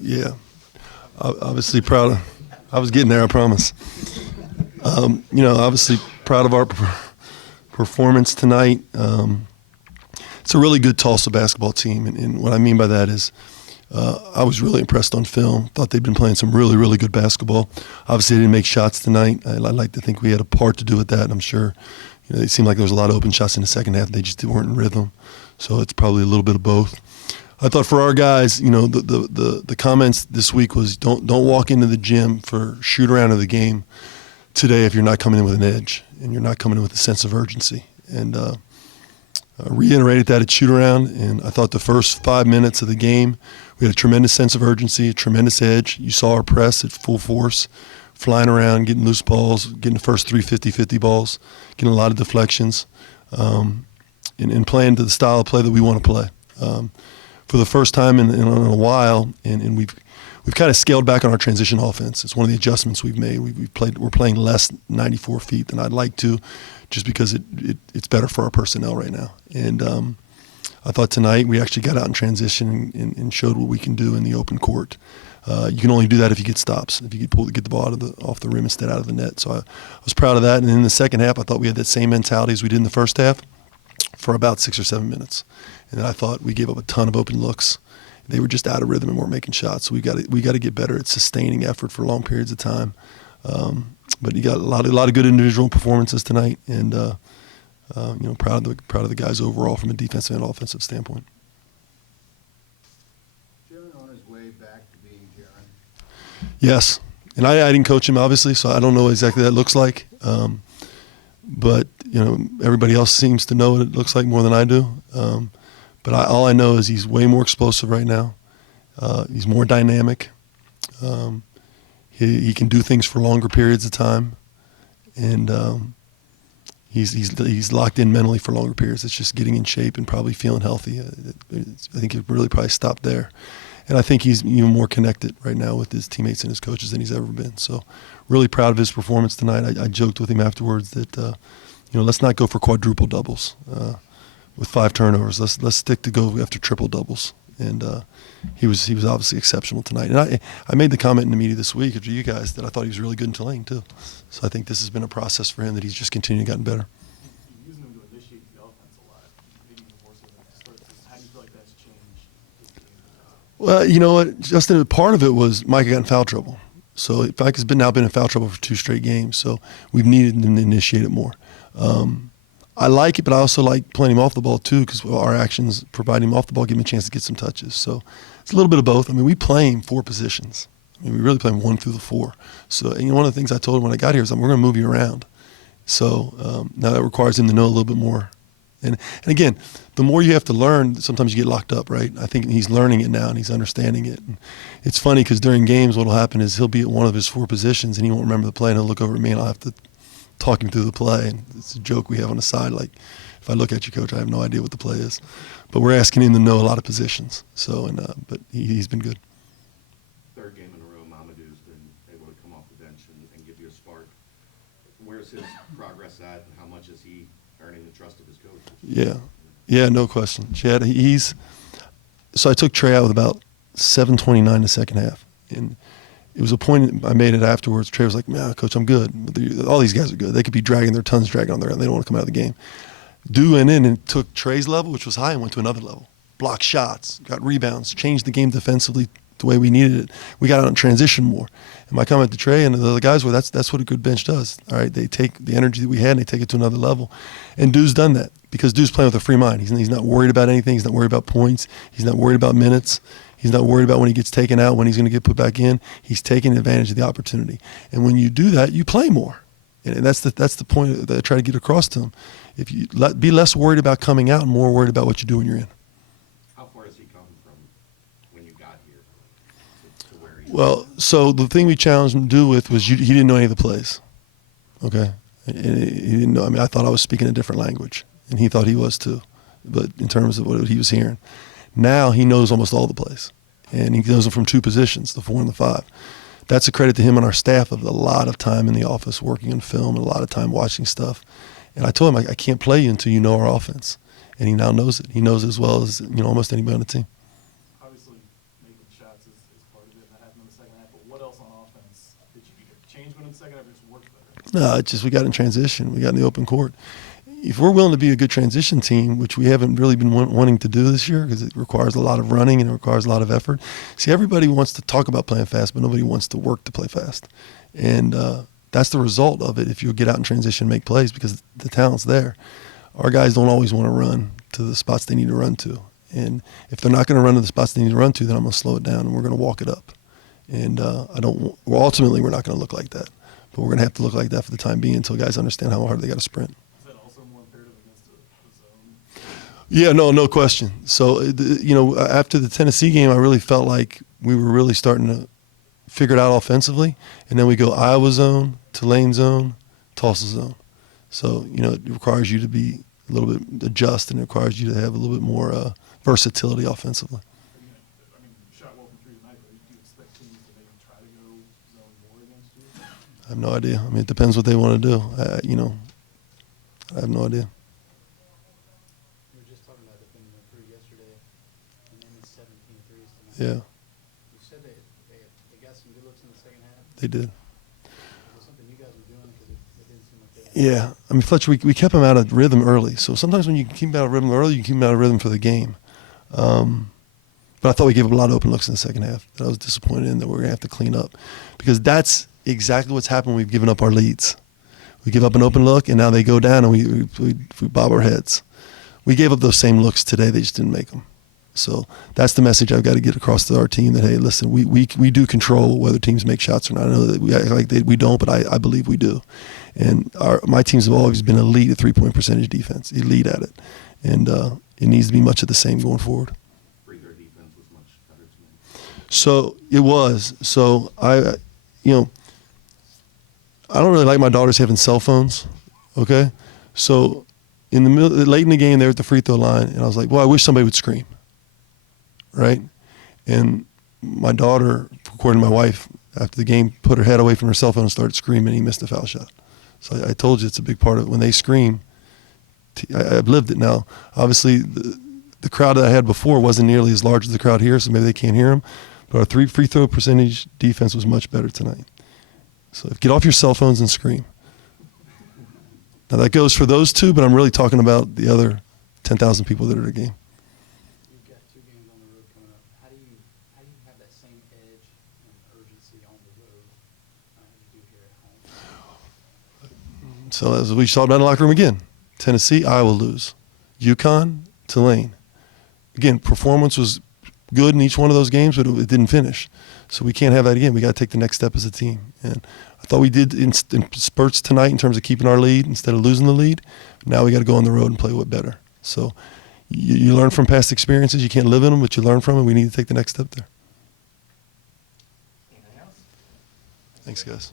Yeah. Obviously proud of. I was getting there, I promise. Obviously proud of our performance tonight. It's a really good Tulsa basketball team, and what I mean by that is I was really impressed on film. Thought they'd been playing some really, really good basketball. Obviously, they didn't make shots tonight. I like to think we had a part to do with that. I'm sure it seemed like there was a lot of open shots in the second half. They just weren't in rhythm. So it's probably a little bit of both. I thought for our guys, the comments this week was don't walk into the gym for shoot around of the game today if you're not coming in with an edge and you're not coming in with a sense of urgency. And reiterated that at shoot around, and I thought the first 5 minutes of the game we had a tremendous sense of urgency, a tremendous edge. You saw our press at full force, flying around, getting loose balls, getting the first 3 50-50 balls, getting a lot of deflections, and playing to the style of play that we want to play. For the first time in a while, and we've kind of scaled back on our transition offense. It's one of the adjustments we've made. We're playing less 94 feet than I'd like to, just because it's better for our personnel right now. And I thought tonight we actually got out in transition and showed what we can do in the open court. You can only do that if you get stops, if you get the ball off the rim instead out of the net. So I was proud of that. And in the second half, I thought we had that same mentality as we did in the first half for about 6 or 7 minutes. And then I thought we gave up a ton of open looks. They were just out of rhythm and weren't making shots. So we got to get better at sustaining effort for long periods of time. But you got a lot of good individual performances tonight, and proud of the guys overall from a defensive and offensive standpoint. Jaren on his way back to being Jaren. Yes, and I didn't coach him obviously, so I don't know exactly what that looks like. But everybody else seems to know what it looks like more than I do. But all I know is he's way more explosive right now. He's more dynamic. He can do things for longer periods of time, and he's locked in mentally for longer periods. It's just getting in shape and probably feeling healthy. I think it really probably stopped there, and I think he's even more connected right now with his teammates and his coaches than he's ever been. So, really proud of his performance tonight. I joked with him afterwards that let's not go for quadruple doubles with 5 turnovers. Let's stick to go after triple doubles. And he was obviously exceptional tonight. And I made the comment in the media this week to you guys that I thought he was really good in Tulane too. So I think this has been a process for him that he's just continued gotten better. You're using him to initiate the offense a lot, maybe even more so than the start. How do you feel like that's changed this game? Well, you know what, Justin, part of it was Micah got in foul trouble. So Micah's now been in foul trouble for 2 straight games. So we've needed him to initiate it more. I like it, but I also like playing him off the ball too, because our actions provide him off the ball, give him a chance to get some touches. So it's a little bit of both. I mean, we play him 4 positions. I mean, we really play him 1 through the 4. So one of the things I told him when I got here is we're going to move you around. So now that requires him to know a little bit more. And again, the more you have to learn, sometimes you get locked up, right? I think he's learning it now and he's understanding it. And it's funny because during games what will happen is he'll be at one of his 4 positions and he won't remember the play, and he'll look over at me and I'll have to talk him through the play. And it's a joke we have on the side, like, if I look at you, coach, I have no idea what the play is. But we're asking him to know a lot of positions. So, but he's been good. Third game in a row, Mamadou's been able to come off the bench and give you a spark. Where's his progress at, and how much is he earning the trust of his coaches? Yeah, no question. Chad, so I took Trey out with about 7:29 the second half. And it was a point I made it afterwards. Trey was like, "Man, coach, I'm good. All these guys are good. They could be dragging their tons dragging on their own. They don't want to come out of the game." Dew went in and took Trey's level, which was high, and went to another level. Blocked shots, got rebounds, changed the game defensively the way we needed it. We got out in transition more. And my comment to Trey and the other guys were, that's what a good bench does. All right, they take the energy that we had and they take it to another level. And Dew's done that because Dew's playing with a free mind. He's not worried about anything. He's not worried about points. He's not worried about minutes. He's not worried about when he gets taken out, when he's going to get put back in. He's taking advantage of the opportunity. And when you do that, you play more. And that's the point that I try to get across to him. If you be less worried about coming out and more worried about what you do when you're in. How far has he come from when you got here to where he is? Well, so the thing we challenged him to do with was he didn't know any of the plays. Okay? And he didn't know. I mean, I thought I was speaking a different language, and he thought he was too. But in terms of what he was hearing. Now he knows almost all the plays, and he knows them from 2 positions, the 4 and the 5. That's a credit to him and our staff of a lot of time in the office working on film and a lot of time watching stuff. And I told him, I can't play you until you know our offense. And he now knows it. He knows it as well as almost anybody on the team. Obviously, making shots is in the second half just worked better? No, it's just we got in transition. We got in the open court. If we're willing to be a good transition team, which we haven't really been wanting to do this year because it requires a lot of running and it requires a lot of effort. See, everybody wants to talk about playing fast, but nobody wants to work to play fast. And that's the result of it if you get out in transition and make plays because the talent's there. Our guys don't always want to run to the spots they need to run to. And if they're not going to run to the spots they need to run to, then I'm going to slow it down and we're going to walk it up. And ultimately, we're not going to look like that. But we're going to have to look like that for the time being until guys understand how hard they got to sprint. Is that also more imperative against the zone? Yeah, no question. So, after the Tennessee game, I really felt like we were really starting to figure it out offensively. And then we go Iowa zone, Tulane zone, Tulsa zone. So, it requires you to be a little bit adjust and it requires you to have a little bit more versatility offensively. I mean, you shot well from three tonight, but do you expect teams to maybe try to go zone more against you? I have no idea. I mean, it depends what they want to do. I have no idea. We were just talking about defending the three yesterday, and then it's 17 threes tonight. Yeah, You said they got some good looks in the second half. they did. Was it something you guys were doing? Because it didn't seem like they had. Yeah, I mean, Fletcher, we kept him out of rhythm early. So sometimes when you keep him out of rhythm early, you keep him out of rhythm for the game. But I thought we gave up a lot of open looks in the second half that I was disappointed in that we're going to have to clean up. Because that's exactly what's happened when we've given up our leads. We give up an open look, and now they go down, and we bob our heads. We gave up those same looks today. They just didn't make them. So that's the message I've got to get across to our team that, hey, listen, we do control whether teams make shots or not. I know that we act like we don't, but I believe we do. And my teams have always been elite at three-point percentage defense, elite at it. And it needs to be much of the same going forward. Free throw defense was much better tonight. So it was. So I don't really like my daughters having cell phones. Okay, so in the middle, late in the game, they were at the free throw line, and I was like, well, I wish somebody would scream. Right, and my daughter, according to my wife, after the game, put her head away from her cell phone and started screaming. And he missed a foul shot. So I told you it's a big part of it. When they scream, I've lived it now. Obviously, the crowd that I had before wasn't nearly as large as the crowd here, so maybe they can't hear them. But our free throw percentage defense was much better tonight. So get off your cell phones and scream. Now that goes for those two, but I'm really talking about the other 10,000 people that are at the game. You've got 2 games on the road coming up. How do you have that same edge and urgency on the road as you do here at home? So as we talked about in the locker room again, Tennessee, Iowa lose. UConn, Tulane. Again, performance was good in each one of those games, but it didn't finish. So we can't have that again. We got to take the next step as a team. And I thought we did in spurts tonight in terms of keeping our lead instead of losing the lead. Now we got to go on the road and play with better. So you learn from past experiences. You can't live in them, but you learn from them. We need to take the next step there. Anything else? Thanks, guys.